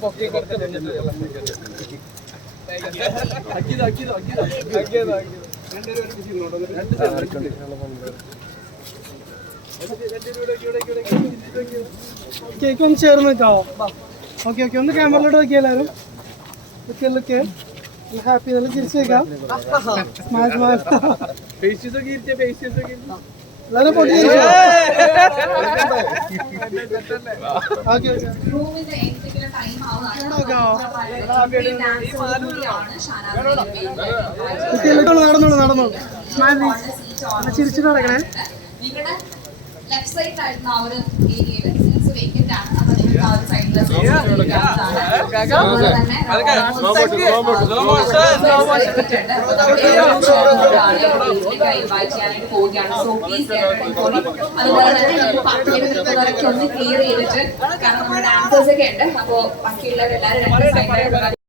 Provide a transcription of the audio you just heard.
പൊക്കിയൊക്കെ എടുത്തിട്ട് കേക്ക് ഒന്ന് ചേർന്ന് നിൽക്കാവോ ഓക്കെ ഓക്കെ ഒന്ന് ക്യാമറയിലോട്ട് നോക്കിയാ എല്ലാവരും ഓക്കെ ഓക്കെ ഹാപ്പി നല്ല ചിരിച്ചു വെക്കാം നടന്നോളൂ നടന്നോളൂ. ചിരിച്ചിട്ട് നടക്കണേ. ലെഫ്റ്റ് സൈഡിലായിരുന്ന ആ ഒരു ഏരിയയിൽ സീറ്റ്സ് വേക്കന്റ് ആണ്. സോ അതുപോലെ തന്നെ ഒന്ന് ക്ലിയർ ചെയ്തിട്ട് കാരണം നമ്മുടെ ഡാൻസേഴ്സ് ഒക്കെ ഉണ്ട് അപ്പോ ബാക്കിയുള്ളവരെല്ലാവരും